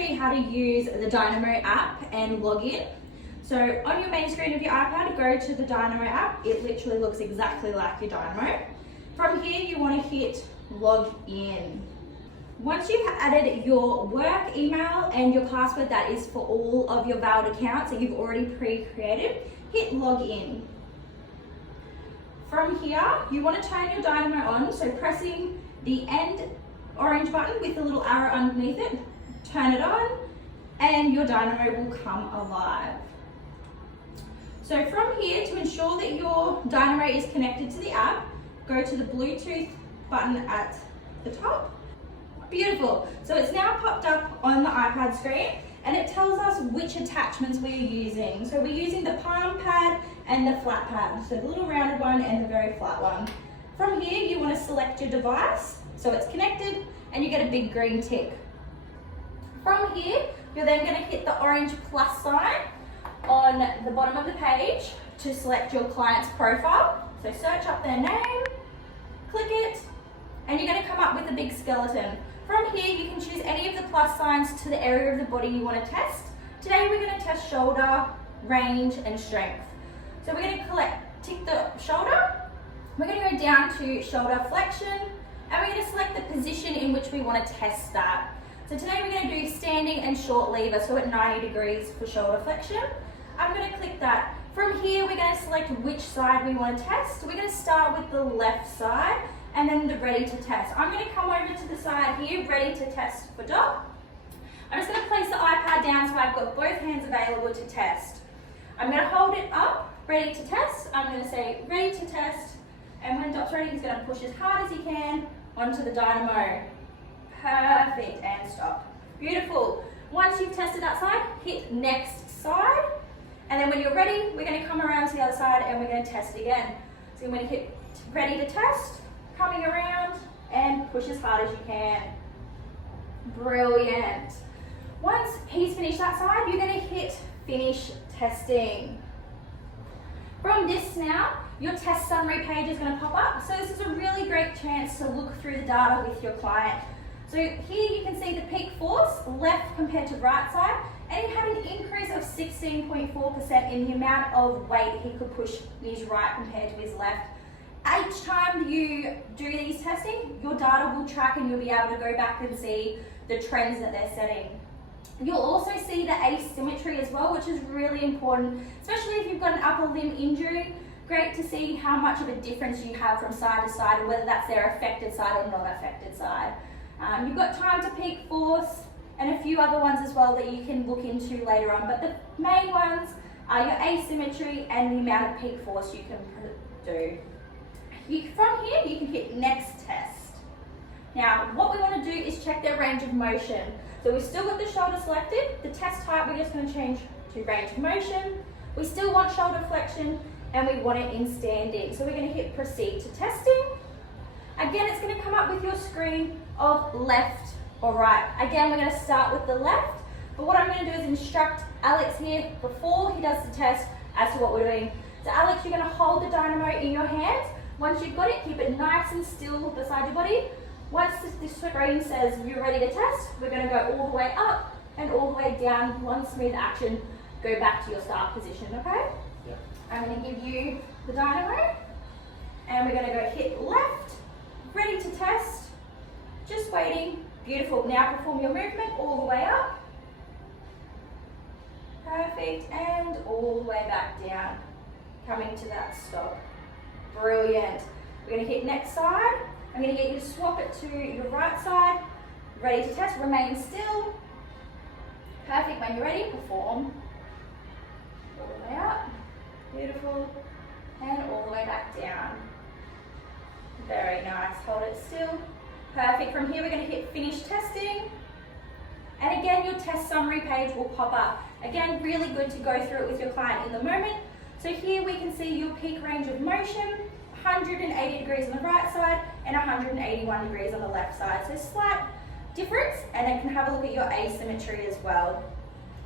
you how to use the Dynamo app and log in. So on your main screen of your iPad, go to the Dynamo app. It literally looks exactly like your Dynamo. From here, you want to hit log in. Once you've added your work email and your password that is for all of your VALD accounts that you've already pre-created, hit log in. From here, you want to turn your Dynamo on, so pressing the end orange button with the little arrow underneath it, turn it on, and your Dynamo will come alive. So from here, to ensure that your Dynamo is connected to the app, go to the Bluetooth button at the top. Beautiful. So it's now popped up on the iPad screen and it tells us which attachments we're using. So we're using the palm pad and the flat pad. So the little rounded one and the very flat one. From here, you want to select your device so it's connected and you get a big green tick. From here, you're then going to hit the orange plus sign on the bottom of the page to select your client's profile. So search up their name, click it, and you're going to come up with a big skeleton. From here, you can choose any of the plus signs to the area of the body you want to test. Today, we're going to test shoulder, range, and strength. So we're going to tick the shoulder. We're going to go down to shoulder flexion, and we're going to select the position in which we want to test that. So today, we're going to do standing and short lever, so at 90 degrees for shoulder flexion. I'm going to click that. From here, we're going to select which side we want to test. We're going to start with the left side, and then the ready to test. I'm going to come over to the side here, ready to test for dog. I'm just going to place the iPad down so I've got both hands available to test. I'm going to hold it up, ready to test. I'm going to say ready to test, and when Doc's ready, he's going to push as hard as he can onto the Dynamo. Perfect, and stop. Beautiful. Once you've tested that side, hit next side, and then when you're ready, we're going to come around to the other side and we're going to test again. So you're going to hit ready to test, coming around, and push as hard as you can. Brilliant. Once he's finished that side, you're going to hit finish testing. From this now, your test summary page is going to pop up. So this is a really great chance to look through the data with your client. So here you can see the peak force, left compared to right side, and he had an increase of 16.4% in the amount of weight he could push with his right compared to his left. Each time you do these testing, your data will track and you'll be able to go back and see the trends that they're setting. You'll also see the asymmetry as well, which is really important, especially if you've got an upper limb injury. Great to see how much of a difference you have from side to side and whether that's their affected side or not affected side. You've got time to peak force and a few other ones as well that you can look into later on, but the main ones are your asymmetry and the amount of peak force you can do. From here, you can hit next test. Now, what we want to do is check their range of motion. So we've still got the shoulder selected. The test type, we're just going to change to range of motion. We still want shoulder flexion and we want it in standing. So we're going to hit proceed to testing. Again, it's going to come up with your screen of left or right. Again, we're going to start with the left, but what I'm going to do is instruct Alex here before he does the test as to what we're doing. So Alex, you're going to hold the Dynamo in your hands. Once you've got it, keep it nice and still beside your body. Once the screen says you're ready to test, we're going to go all the way up and all the way down. One smooth action, go back to your start position, okay? Yeah. I'm going to give you the Dynamo, and we're going to go hit left, ready to test, just waiting. Beautiful. Now perform your movement all the way up. Perfect, and all the way back down, coming to that stop. Brilliant. We're going to hit next side. I'm going to get you to swap it to your right side. Ready to test, remain still. Perfect, when you're ready, perform. All the way up. Beautiful. And all the way back down. Very nice, hold it still. Perfect, from here we're going to hit finish testing. And again, your test summary page will pop up. Again, really good to go through it with your client in the moment. So here we can see your peak range of motion, 180 degrees on the right side and 181 degrees on the left side. So slight difference, and then can have a look at your asymmetry as well.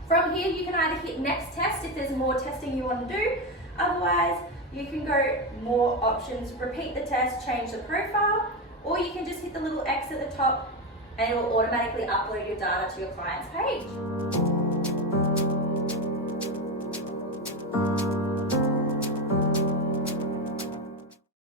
From here, you can either hit next test if there's more testing you want to do. Otherwise, you can go more options, repeat the test, change the profile, or you can just hit the little X at the top and it will automatically upload your data to your client's page.